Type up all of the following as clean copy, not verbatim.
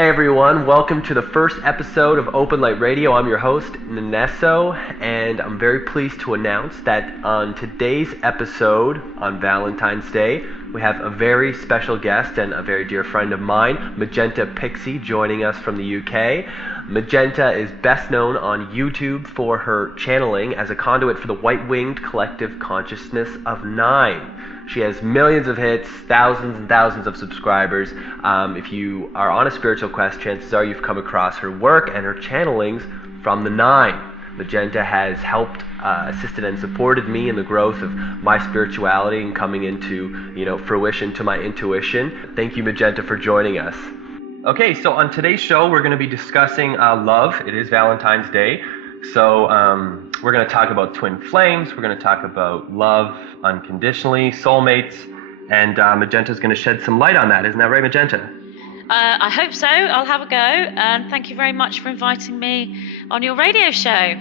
Hey everyone, welcome to the first episode of Open Light Radio. I'm your host, Nenesso, and I'm very pleased to announce that on today's episode on Valentine's Day, we have a very special guest and a very dear friend of mine, Magenta Pixie, joining us from the UK. Magenta is best known on YouTube for her channeling as a conduit for the white-winged collective consciousness of Nine. She has millions of hits, thousands and thousands of subscribers. If you are on a spiritual quest, chances are you've come across her work and her channelings from the Nine. Magenta has helped, assisted and supported me in the growth of my spirituality and coming into, fruition to my intuition. Thank you, Magenta, for joining us. Okay, so on today's show, we're going to be discussing love. It is Valentine's Day. So we're going to talk about twin flames, we're going to talk about love unconditionally, soulmates, and Magenta's going to shed some light on that. Isn't that right, Magenta? I hope so. I'll have a go, and thank you very much for inviting me on your radio show.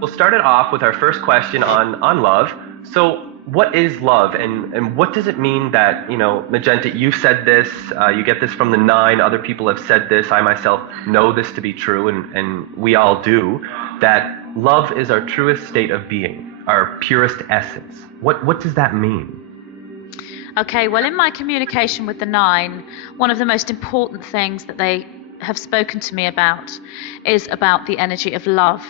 We'll start it off with our first question on love. So what is love, and what does it mean that, Magenta, you said this, you get this from the Nine, other people have said this, I myself know this to be true, and we all do, that love is our truest state of being, our purest essence. What does that mean? Okay, well, in my communication with the Nine, one of the most important things that they have spoken to me about is about the energy of love.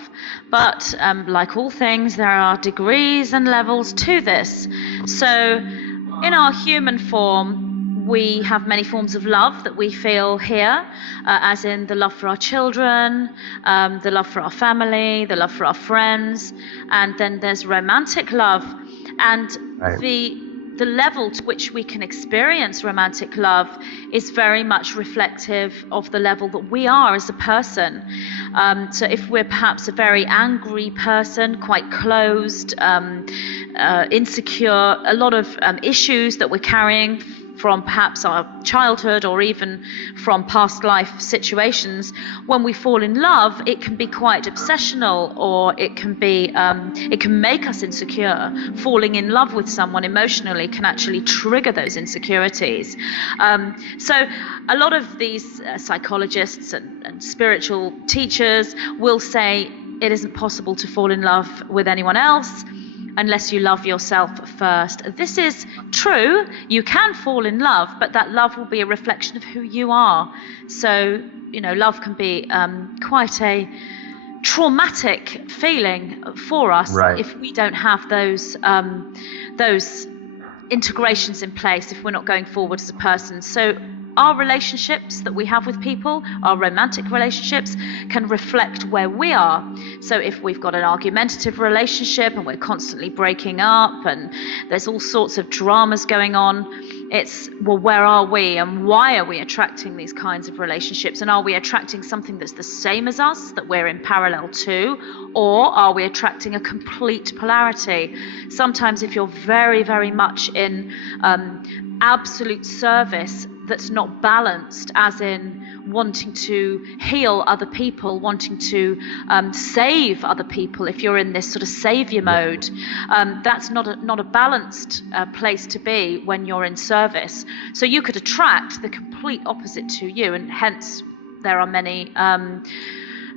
But like all things, there are degrees and levels to this. So in our human form, we have many forms of love that we feel here, as in the love for our children, the love for our family, the love for our friends, and then there's romantic love. And right. The level to which we can experience romantic love is very much reflective of the level that we are as a person. So if we're perhaps a very angry person, quite closed, insecure, a lot of issues that we're carrying from perhaps our childhood or even from past life situations, when we fall in love, it can be quite obsessional, or it can make us insecure. Falling in love with someone emotionally can actually trigger those insecurities. So a lot of these psychologists and spiritual teachers will say it isn't possible to fall in love with anyone else unless you love yourself first. This is true. You can fall in love, but that love will be a reflection of who you are. So, love can be quite a traumatic feeling for us, right, if we don't have those integrations in place, if we're not going forward as a person. So our relationships that we have with people, our romantic relationships, can reflect where we are. So if we've got an argumentative relationship and we're constantly breaking up and there's all sorts of dramas going on, it's, well, where are we and why are we attracting these kinds of relationships? And are we attracting something that's the same as us, that we're in parallel to, or are we attracting a complete polarity? Sometimes if you're very, very much in absolute service that's not balanced, as in wanting to heal other people, wanting to save other people, if you're in this sort of savior mode, that's not a balanced place to be when you're in service. So you could attract the complete opposite to you, and hence there are many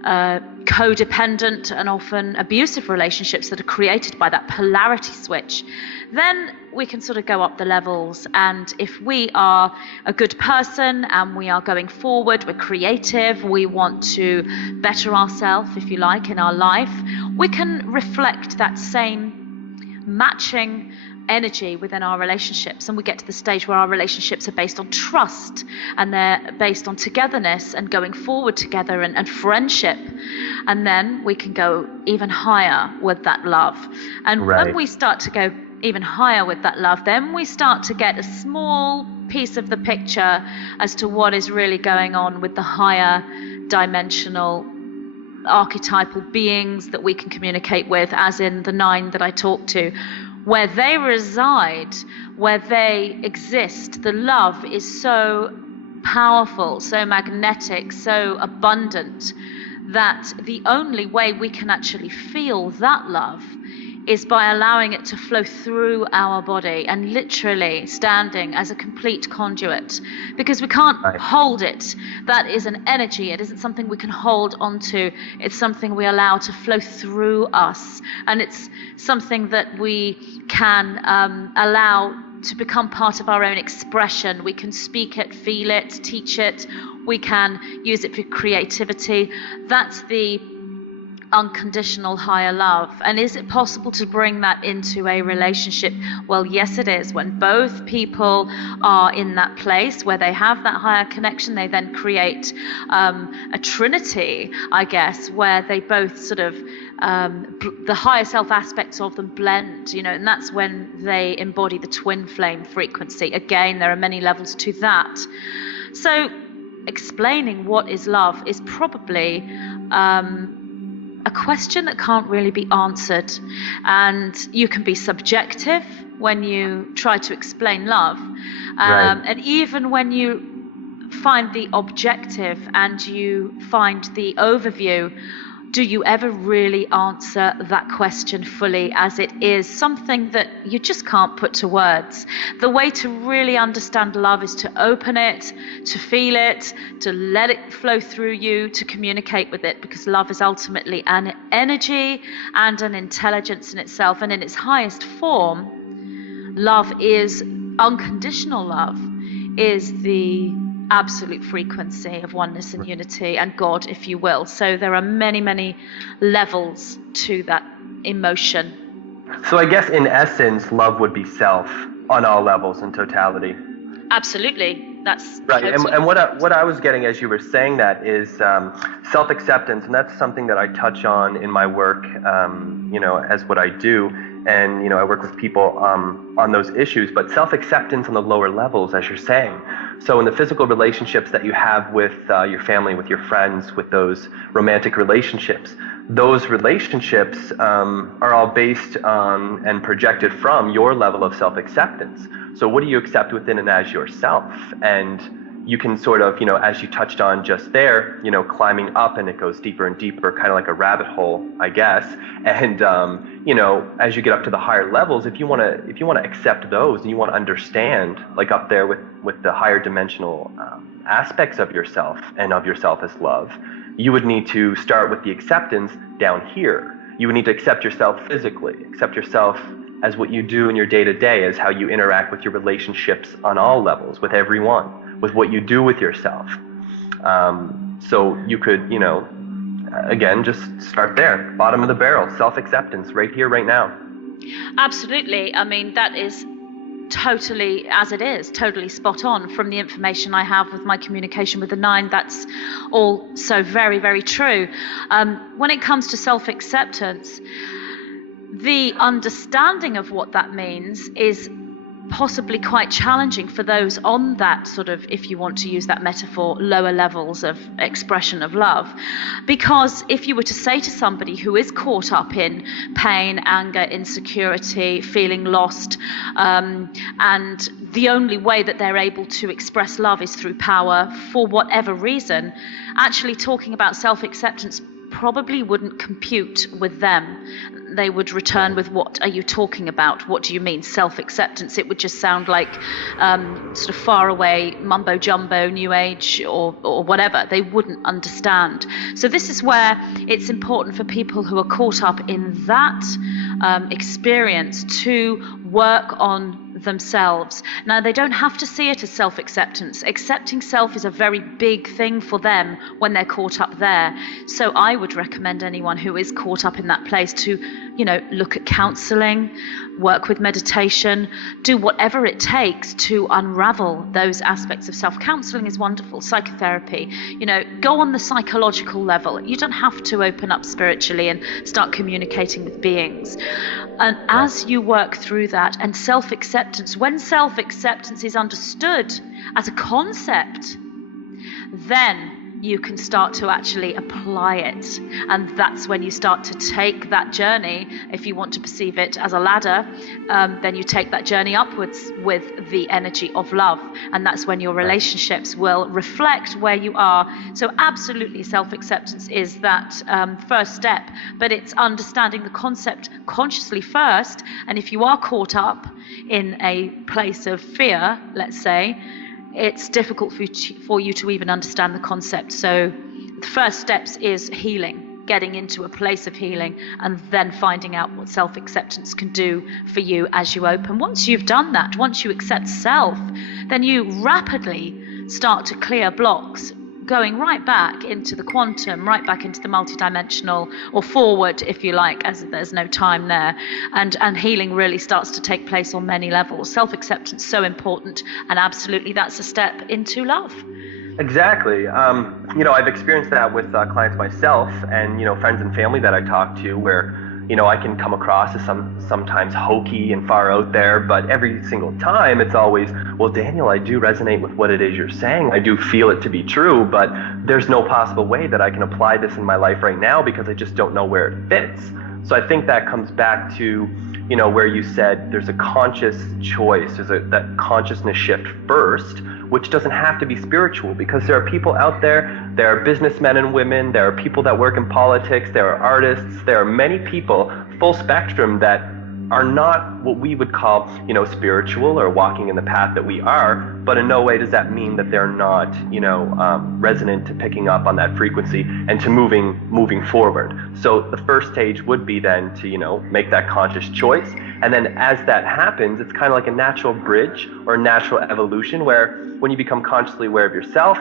codependent and often abusive relationships that are created by that polarity switch. Then we can sort of go up the levels, and if we are a good person and we are going forward, we're creative, we want to better ourselves, if you like, in our life, we can reflect that same matching energy within our relationships, and we get to the stage where our relationships are based on trust, and they're based on togetherness and going forward together and friendship, and then we can go even higher with that love. And right, when we start to go even higher with that love, then we start to get a small piece of the picture as to what is really going on with the higher dimensional archetypal beings that we can communicate with, as in the Nine that I talked to. Where they reside, where they exist, the love is so powerful, so magnetic, so abundant, that the only way we can actually feel that love is by allowing it to flow through our body and literally standing as a complete conduit, because we can't hold it. That is an energy. It isn't something we can hold onto. It's something we allow to flow through us, and it's something that we can allow to become part of our own expression. We can speak it, feel it, teach it. We can use it for creativity. That's the unconditional higher love. And is it possible to bring that into a relationship? Well, yes, it is. When both people are in that place where they have that higher connection, they then create a trinity, I guess, where they both sort of the higher self aspects of them blend, and that's when they embody the twin flame frequency. Again, there are many levels to that. So explaining what is love is probably a question that can't really be answered, and you can be subjective when you try to explain love, and even when you find the objective and you find the overview, do you ever really answer that question fully, as it is something that you just can't put to words? The way to really understand love is to open it, to feel it, to let it flow through you, to communicate with it, because love is ultimately an energy and an intelligence in itself. And in its highest form, love is unconditional love, is the absolute frequency of oneness and unity and God, if you will. So there are many, many levels to that emotion. So I guess in essence, love would be self on all levels in totality. Absolutely. That's right. totally. And what I was getting as you were saying that is self-acceptance, and that's something that I touch on in my work, as what I do. And, I work with people on those issues, but self-acceptance on the lower levels, as you're saying. So in the physical relationships that you have with your family, with your friends, with those romantic relationships, those relationships are all based on and projected from your level of self-acceptance. So what do you accept within and as yourself? And you can sort of, as you touched on just there, climbing up, and it goes deeper and deeper, kind of like a rabbit hole, I guess. And, as you get up to the higher levels, if you want to accept those and you want to understand, like up there with the higher dimensional aspects of yourself and of yourself as love, you would need to start with the acceptance down here. You would need to accept yourself physically, accept yourself as what you do in your day-to-day, as how you interact with your relationships on all levels, with everyone, with what you do with yourself. So you could, again, just start there, bottom of the barrel, self-acceptance, right here, right now. Absolutely. I mean, that is totally, as it is, totally spot on. From the information I have with my communication with the 9, that's all so very, very true. When it comes to self-acceptance, the understanding of what that means is possibly quite challenging for those on that sort of, if you want to use that metaphor, lower levels of expression of love. Because if you were to say to somebody who is caught up in pain, anger, insecurity, feeling lost, and the only way that they're able to express love is through power, for whatever reason, actually talking about self-acceptance probably wouldn't compute with them. They would return with, what are you talking about? What do you mean self-acceptance? It would just sound like sort of far away mumbo jumbo, new age or whatever. They wouldn't understand. So this is where it's important for people who are caught up in that experience to work on themselves. Now, they don't have to see it as self-acceptance. Accepting self is a very big thing for them when they're caught up there. So I would recommend anyone who is caught up in that place to, look at counseling, work with meditation, do whatever it takes to unravel those aspects of self. Counseling is wonderful, psychotherapy, go on the psychological level. You don't have to open up spiritually and start communicating with beings. And as you work through that, and self-acceptance, when self-acceptance is understood as a concept, then you can start to actually apply it. And that's when you start to take that journey. If you want to perceive it as a ladder, then you take that journey upwards with the energy of love. And that's when your relationships will reflect where you are. So absolutely, self-acceptance is that first step, but it's understanding the concept consciously first. And if you are caught up in a place of fear, let's say, it's difficult for you to even understand the concept. So the first steps is healing, getting into a place of healing, and then finding out what self-acceptance can do for you as you open. Once you've done that, once you accept self, then you rapidly start to clear blocks, going right back into the quantum, right back into the multidimensional, or forward, if you like, as there's no time there. And healing really starts to take place on many levels. Self-acceptance so important, and absolutely that's a step into love. Exactly. I've experienced that with clients myself, and friends and family that I talk to, where I can come across as sometimes hokey and far out there, but every single time it's always, well, Daniel, I do resonate with what it is you're saying. I do feel it to be true, but there's no possible way that I can apply this in my life right now because I just don't know where it fits. So I think that comes back to, where you said there's a conscious choice, there's that consciousness shift first, which doesn't have to be spiritual, because there are people out there, there are businessmen and women, there are people that work in politics, there are artists, there are many people, full spectrum, that are not what we would call, spiritual or walking in the path that we are, but in no way does that mean that they're not, resonant to picking up on that frequency and to moving forward. So the first stage would be then to, make that conscious choice. And then as that happens, it's kind of like a natural bridge or a natural evolution where when you become consciously aware of yourself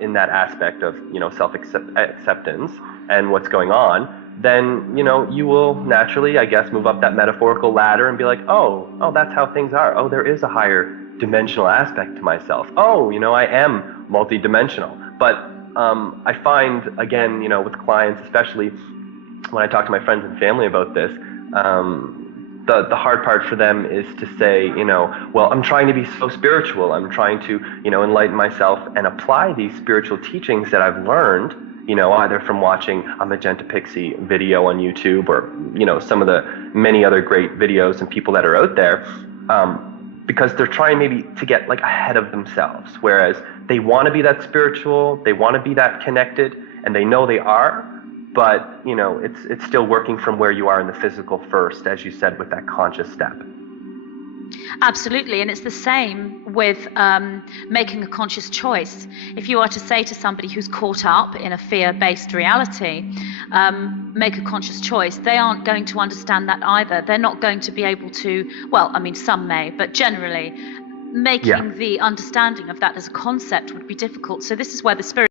in that aspect of, self-acceptance and what's going on, then, you will naturally, I guess, move up that metaphorical ladder and be like, oh, that's how things are. Oh, there is a higher dimensional aspect to myself. Oh, I am multidimensional. But I find, again, with clients, especially when I talk to my friends and family about this, the hard part for them is to say, well, I'm trying to be so spiritual. I'm trying to, enlighten myself and apply these spiritual teachings that I've learned, either from watching a Magenta Pixie video on YouTube or, some of the many other great videos and people that are out there, because they're trying maybe to get like ahead of themselves, whereas they want to be that spiritual, they want to be that connected, and they know they are, but, it's still working from where you are in the physical first, as you said, with that conscious step. Absolutely, and it's the same with making a conscious choice. If you are to say to somebody who's caught up in a fear-based reality, make a conscious choice, they aren't going to understand that either. They're not going to be able to, well, I mean, some may, but generally, making the understanding of that as a concept would be difficult. So this is where the spirit